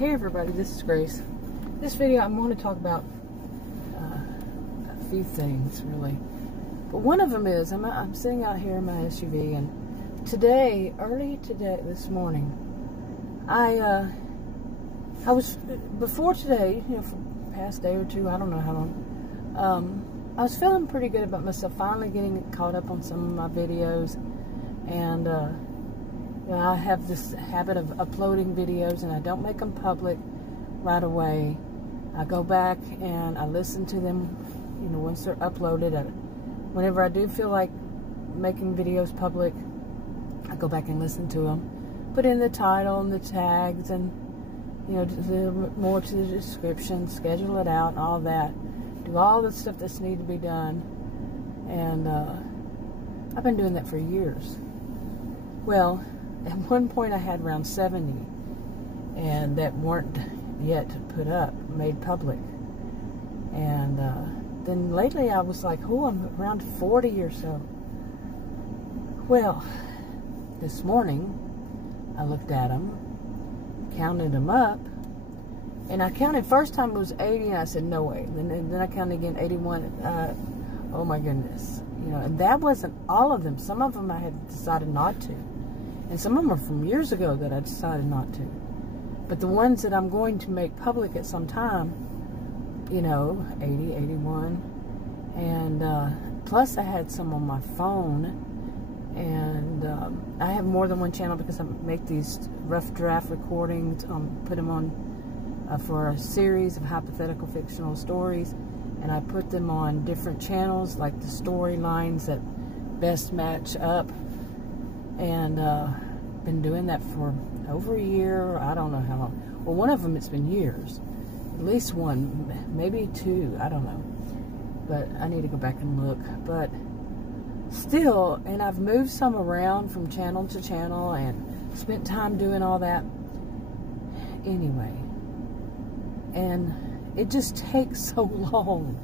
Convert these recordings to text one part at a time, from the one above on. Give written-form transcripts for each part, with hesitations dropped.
Hey everybody, this is Grace. This video I'm going to talk about a few things really, but one of them is I'm sitting out here in my SUV, and this morning, I was before today, for the past day or two, I don't know how long. I was feeling pretty good about myself, finally getting caught up on some of my videos, and I have this habit of uploading videos, and I don't make them public right away. I go back and I listen to them, once they're uploaded. Whenever I do feel like making videos public, I go back and listen to them. Put in the title and the tags and, more to the description, schedule it out, and all that. Do all the stuff that's needed to be done. And I've been doing that for years. Well, at one point I had around 70, and that weren't yet put up, made public. And then lately I was like, oh, I'm around 40 or so. Well, this morning I looked at them, counted them up, and I counted, first time it was 80, and I said, no way. Then I counted again, 81. Oh my goodness. And that wasn't all of them. Some of them I had decided not to. And some of them are from years ago that I decided not to. But the ones that I'm going to make public at some time, 80, 81. And plus I had some on my phone. And I have more than one channel because I make these rough draft recordings, put them on for a series of hypothetical fictional stories. And I put them on different channels, like the storylines that best match up. And been doing that for over a year. I don't know how long. Well, one of them, it's been years. At least one, maybe two. I don't know. But I need to go back and look. But still, and I've moved some around from channel to channel and spent time doing all that. Anyway. And it just takes so long.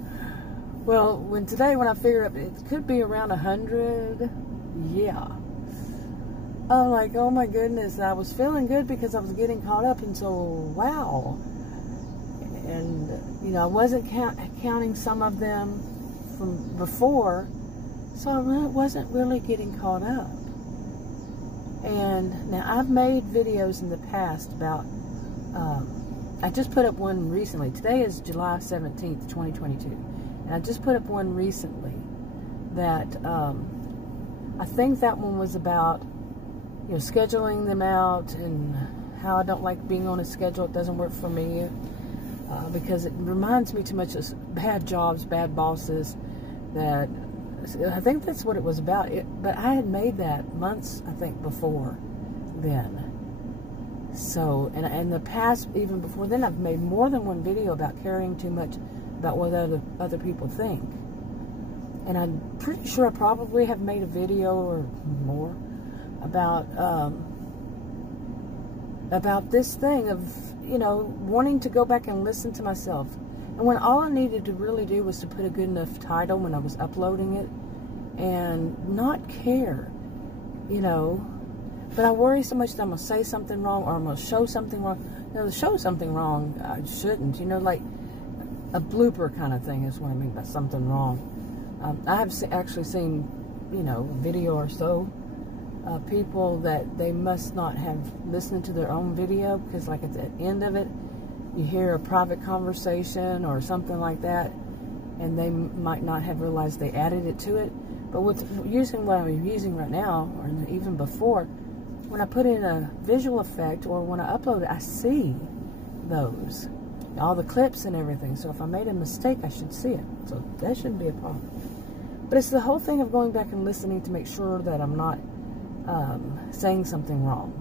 Well, when I figured up, it could be around 100. Yeah. I'm like, oh my goodness. I was feeling good because I was getting caught up, and so, wow. And, I wasn't counting some of them from before, so I wasn't really getting caught up. And now I've made videos in the past about, I just put up one recently. Today is July 17th, 2022. And I just put up one recently that, I think that one was about, scheduling them out, and how I don't like being on a schedule. It doesn't work for me because it reminds me too much of bad jobs, bad bosses. That I think that's what it was about. But I had made that months, I think, before then. So, and in the past, even before then, I've made more than one video about caring too much about what other people think. And I'm pretty sure I probably have made a video or more about this thing of, wanting to go back and listen to myself. And when all I needed to really do was to put a good enough title when I was uploading it and not care, But I worry so much that I'm going to say something wrong, or I'm going to show something wrong. To show something wrong, I shouldn't, like a blooper kind of thing is what I mean by something wrong. I have actually seen, video or so. People that they must not have listened to their own video, because like at the end of it you hear a private conversation or something like that, and they might not have realized they added it to it. But with using what I'm using right now, or even before, when I put in a visual effect or when I upload it, I see those, all the clips and everything. So if I made a mistake, I should see it. So that shouldn't be a problem. But it's the whole thing of going back and listening to make sure that I'm not saying something wrong.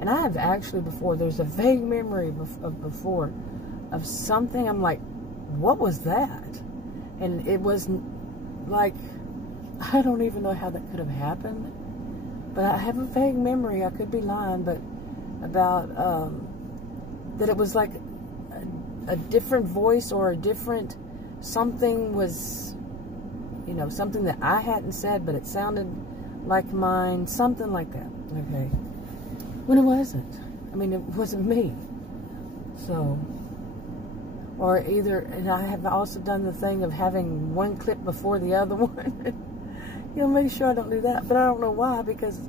And I have actually before, there's a vague memory of something. I'm like, what was that? And it was like, I don't even know how that could have happened. But I have a vague memory, I could be lying, but about that it was like a different voice, or a different something was, something that I hadn't said, but it sounded like mine, something like that. Okay. When it wasn't. I mean, it wasn't me. So, or either, and I have also done the thing of having one clip before the other one. You know, make sure I don't do that. But I don't know why, because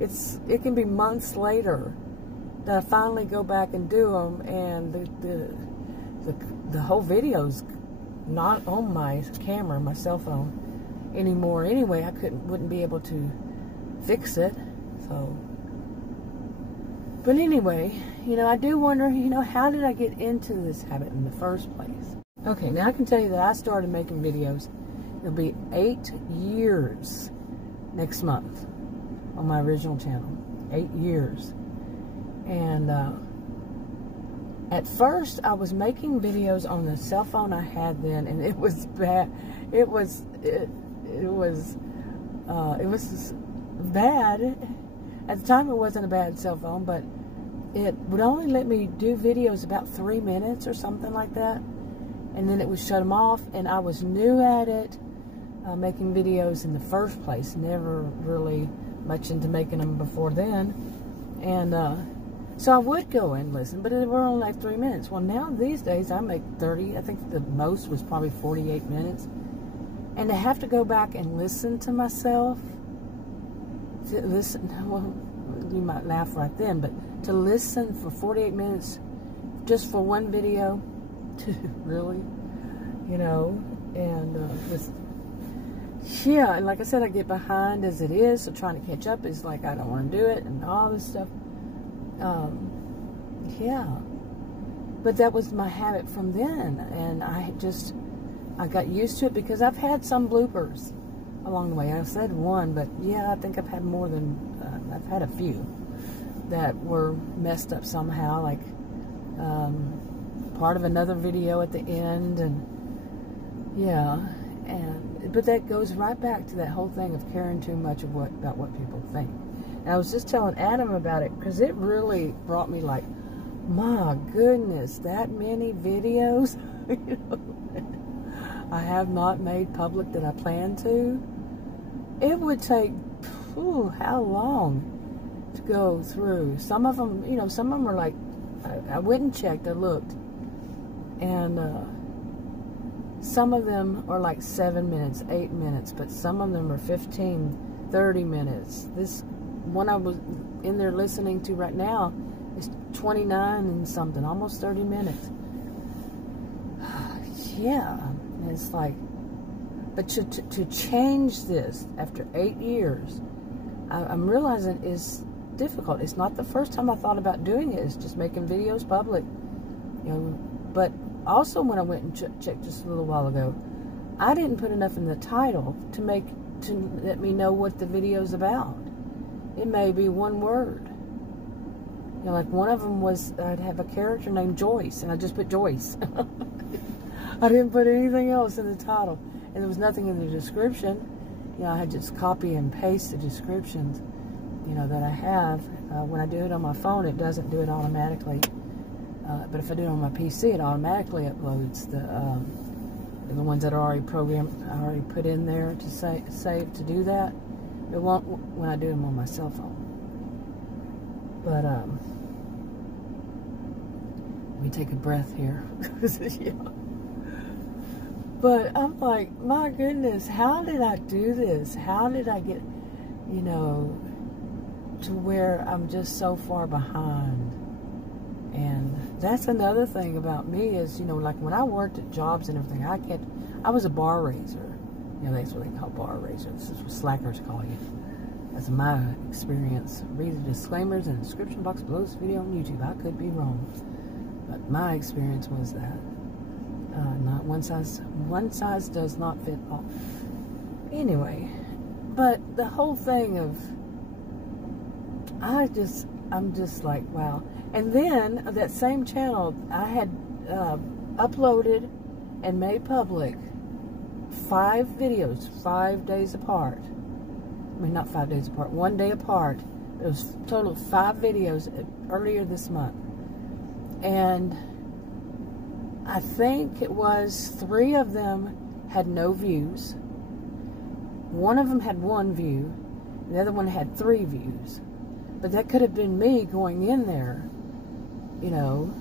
it can be months later that I finally go back and do them, and the whole video's not on my camera, my cell phone anymore. Anyway, I wouldn't be able to fix it. So, but anyway, you know, I do wonder, you know, how did I get into this habit in the first place? Okay, now I can tell you that I started making videos. It'll be 8 years next month on my original channel. 8 years. And at first I was making videos on the cell phone I had then, and it was bad. It was bad. At the time it wasn't a bad cell phone, but it would only let me do videos about 3 minutes or something like that, and then it would shut them off. And I was new at it, making videos in the first place, never really much into making them before then. And so I would go and listen, but it were only like 3 minutes. Well, now these days I make 30. I think the most was probably 48 minutes. And to have to go back and listen to myself, to listen, well, you might laugh right then, but to listen for 48 minutes just for one video, really, you know, and yeah, and like I said, I get behind as it is, so trying to catch up is like, I don't want to do it, and all this stuff. Yeah, but that was my habit from then, and I got used to it because I've had some bloopers along the way. I said one, but yeah, I think I've had more than, I've had a few that were messed up somehow, like part of another video at the end, and yeah, but that goes right back to that whole thing of caring too much about what people think. And I was just telling Adam about it, because it really brought me like, my goodness, that many videos you know, I have not made public that I plan to. It would take, how long to go through. Some of them, you know, some of them are like, I went and checked, I looked, and some of them are like 7 minutes, 8 minutes, but some of them are 15, 30 minutes. This one I was in there listening to right now is 29 and something, almost 30 minutes. Yeah, it's like, but to change this after 8 years, I'm realizing is difficult. It's not the first time I thought about doing it. It's just making videos public, you know. But also, when I went and checked just a little while ago, I didn't put enough in the title to let me know what the video's about. It may be one word. You know, like one of them was, I'd have a character named Joyce, and I just put Joyce. I didn't put anything else in the title, and there was nothing in the description. You know, I had just copy and paste the descriptions, you know, that I have. When I do it on my phone, it doesn't do it automatically. But if I do it on my PC, it automatically uploads the ones that are already programmed, I already put in there to save to do that. It won't when I do them on my cell phone. But let me take a breath here. Yeah. But I'm like, my goodness, how did I do this? How did I get, you know, to where I'm just so far behind? And that's another thing about me is, you know, like when I worked at jobs and everything, I was a bar raiser. You know, that's what they call bar raisers. This is what slackers call you. That's my experience. Read the disclaimers in the description box below this video on YouTube. I could be wrong, but my experience was that not one size does not fit all. Anyway, but the whole thing of I'm just like, wow. And then that same channel, I had uploaded and made public 5 videos, 5 days apart. I mean, not 5 days apart, 1 day apart. It was total 5 videos earlier this month. And I think it was 3 of them had no views. One of them had 1 view. The other one had 3 views. But that could have been me going in there, you know,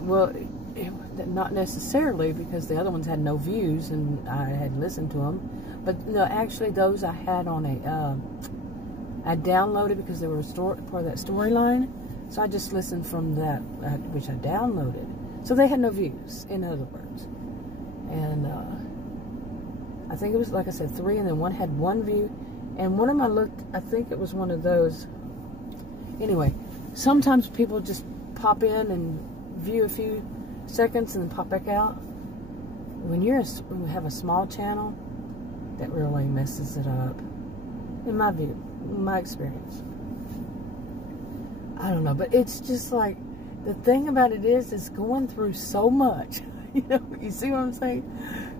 Well, not necessarily, because the other ones had no views and I had listened to them. But no, actually those I had on I downloaded because they were part of that storyline. So I just listened from that, which I downloaded. So they had no views, in other words. And I think it was, like I said, 3, and then one had 1 view. And one of them I looked, I think it was one of those. Anyway, sometimes people just pop in and view a few seconds and then pop back out. When you have a small channel, that really messes it up, in my view, in my experience. I don't know, but it's just like, the thing about it is, it's going through so much. You know, you see what I'm saying?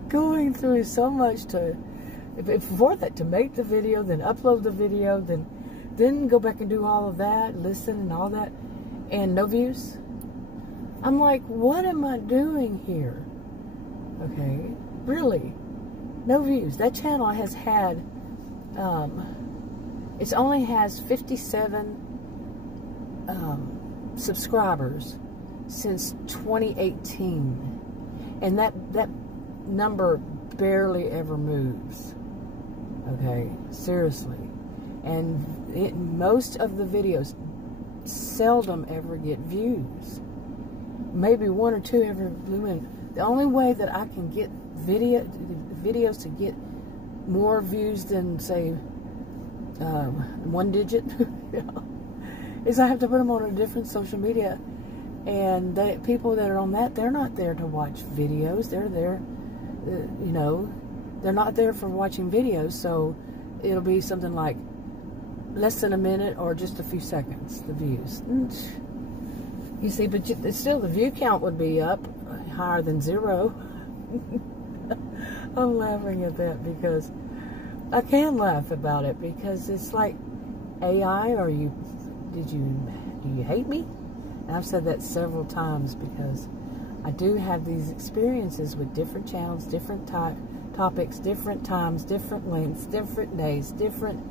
Going through so much to, for that, to make the video, then upload the video, then go back and do all of that, listen and all that, and no views. I'm like, what am I doing here? Okay, really, no views. That channel has had, it only has 57 subscribers since 2018, and that number barely ever moves. Okay, seriously. And most of the videos seldom ever get views. Maybe 1 or 2 every blue moon. The only way that I can get videos to get more views than, say, 1 digit, you know, is I have to put them on a different social media. And people that are on that, they're not there to watch videos. They're there, you know, they're not there for watching videos. So it'll be something like less than a minute or just a few seconds, the views. You see, but still the view count would be up higher than 0. I'm laughing at that because I can laugh about it, because it's like, AI, or do you hate me? And I've said that several times, because I do have these experiences with different channels, different topics, different times, different lengths, different days, different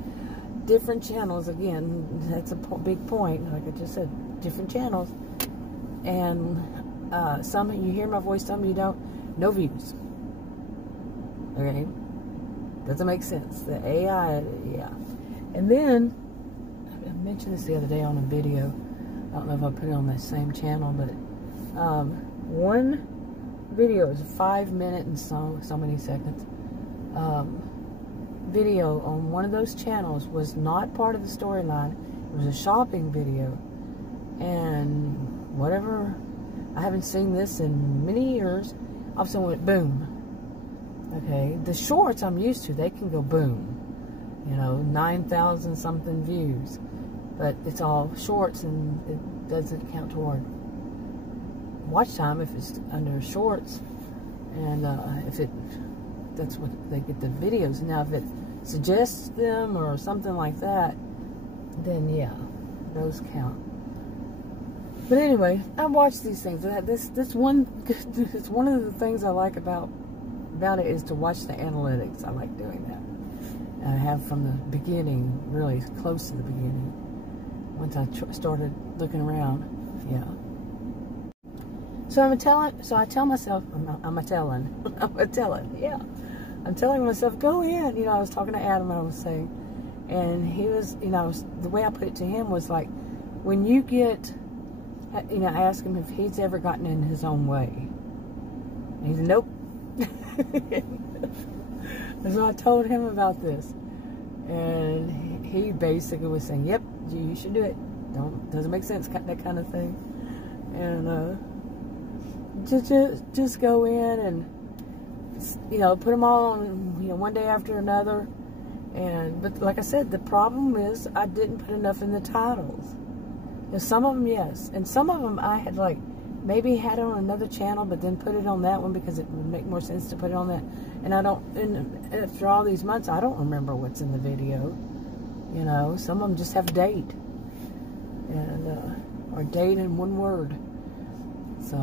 channels. Again, that's a big point. Like I just said, different channels. And some you hear my voice, some you don't. No views. Okay? Doesn't make sense. The AI, yeah. And then, I mentioned this the other day on a video. I don't know if I put it on that same channel, but one video is 5 minutes and so many seconds. Video on one of those channels was not part of the storyline. It was a shopping video. And whatever, I haven't seen this in many years. All of a sudden went boom. Okay, the shorts I'm used to, they can go boom. You know, 9,000 something views. But it's all shorts, and it doesn't count toward watch time if it's under shorts. And that's what they get the videos. Now, if it suggests them or something like that, then yeah, those count. But anyway, I watch these things. It's one of the things I like about it is to watch the analytics. I like doing that. And I have from the beginning, really close to the beginning. Once I started looking around, yeah. So I tell myself, I'm telling myself, go in. You know, I was talking to Adam, I was saying, and he was, you know, the way I put it to him was like, when you get, you know, I asked him if he's ever gotten in his own way. And he said, nope. And so I told him about this, and he basically was saying, yep, you should do it. Doesn't make sense, that kind of thing. And just go in and, you know, put them all on, you know, one day after another. But like I said, the problem is I didn't put enough in the titles. And some of them, yes, and some of them I had like maybe had it on another channel, but then put it on that one because it would make more sense to put it on that. And I don't. And after all these months, I don't remember what's in the video. You know, some of them just have date, and or date in one word. So,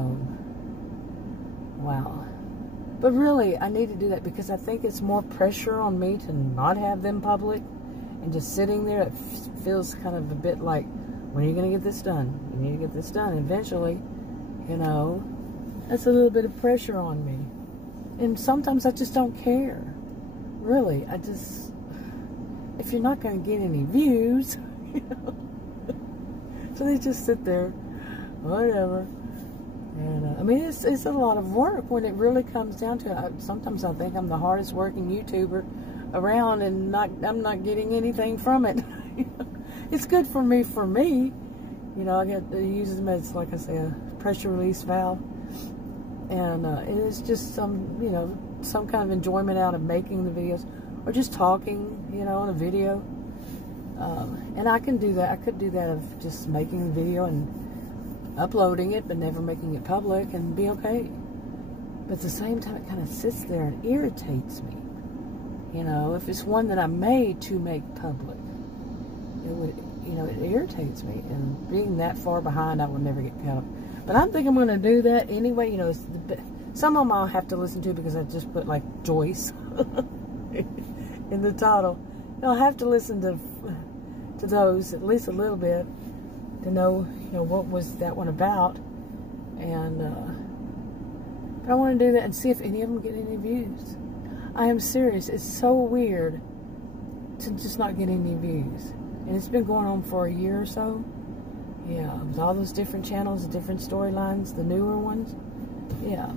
wow. But really, I need to do that because I think it's more pressure on me to not have them public, and just sitting there. It feels kind of a bit like, when are you going to get this done? You need to get this done eventually. You know, that's a little bit of pressure on me. And sometimes I just don't care. Really, if you're not going to get any views, you know. So they just sit there, whatever. And I mean, it's a lot of work when it really comes down to it. Sometimes I think I'm the hardest working YouTuber around, and I'm not getting anything from it. It's good for me. You know, I get to use them as, like I say, a pressure release valve. And it's just some, you know, some kind of enjoyment out of making the videos, or just talking, you know, on a video. And I can do that. I could do that of just making the video and uploading it, but never making it public, and be okay. But at the same time, it kind of sits there and irritates me. You know, if it's one that I made to make public, it would, you know, it irritates me. And being that far behind, I will never get caught up. But I think I'm going to do that anyway. You know, some of them I'll have to listen to because I just put like Joyce in the title. I'll have to listen to those at least a little bit to know, you know, what was that one about. And but I want to do that and see if any of them get any views. I am serious. It's so weird to just not get any views. And it's been going on for a year or so. Yeah, with all those different channels, different storylines, the newer ones. Yeah.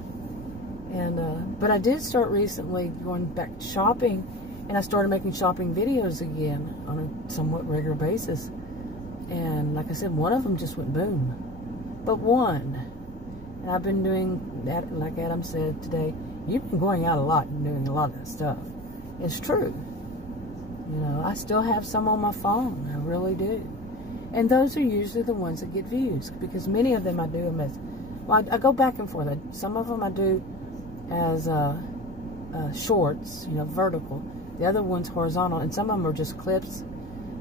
And, but I did start recently going back shopping, and I started making shopping videos again on a somewhat regular basis. And like I said, one of them just went boom. But one. And I've been doing that, like Adam said today, you've been going out a lot and doing a lot of that stuff. It's true. You know, I still have some on my phone. I really do. And those are usually the ones that get views, because many of them I do them as, well, I go back and forth. Some of them I do as shorts, you know, vertical. The other one's horizontal, and some of them are just clips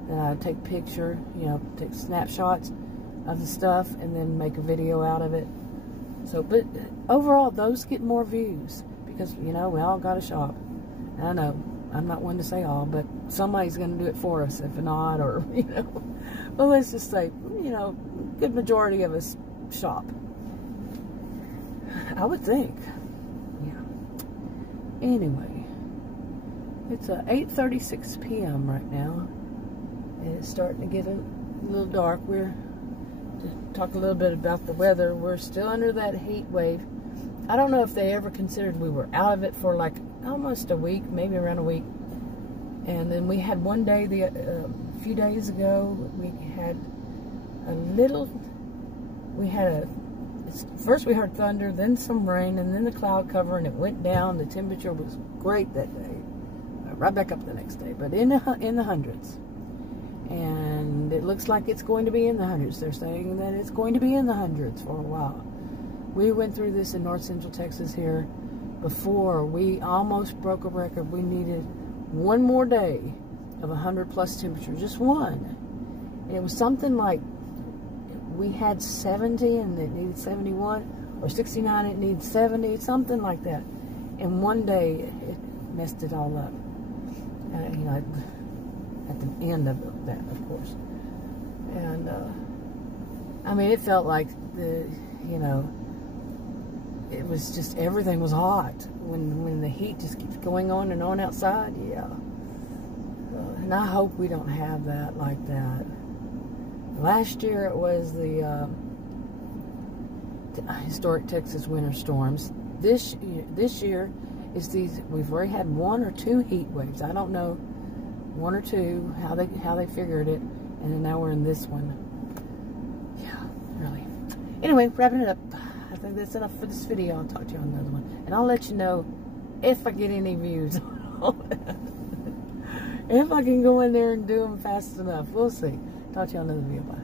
that I take picture, you know, take snapshots of the stuff and then make a video out of it. So, but overall, those get more views because, you know, we all got to shop. And I know, I'm not one to say all, but somebody's going to do it for us, if not, or, you know. Well, let's just say, you know, good majority of us shop. I would think. Yeah. Anyway, it's 8:36 p.m. right now, and it's starting to get a little dark. We're to talk a little bit about the weather. We're still under that heat wave. I don't know if they ever considered we were out of it for like almost a week, maybe around a week. And then we had one day, a few days ago, we had first we heard thunder, then some rain, and then the cloud cover, and it went down. The temperature was great that day. Right back up the next day, but in the hundreds. And it looks like it's going to be in the hundreds. They're saying that it's going to be in the hundreds for a while. We went through this in North Central Texas here before. We almost broke a record. We needed one more day of 100+ temperature, just one. And it was something like we had 70 and it needed 71, or 69 and it needed 70, something like that. And one day it messed it all up. You know, at the end of that, of course. And I mean, it felt like you know, it was just, everything was hot when the heat just keeps going on and on outside. Yeah. And I hope we don't have that like that. Last year it was the historic Texas winter storms. This year is these. We've already had 1 or 2 heat waves. I don't know, 1 or 2, how they figured it, and then now we're in this one. Yeah, really. Anyway, wrapping it up. I think that's enough for this video. I'll talk to you on another one, and I'll let you know if I get any views on all that. If I can go in there and do them fast enough. We'll see. Talk to you on another video. Bye.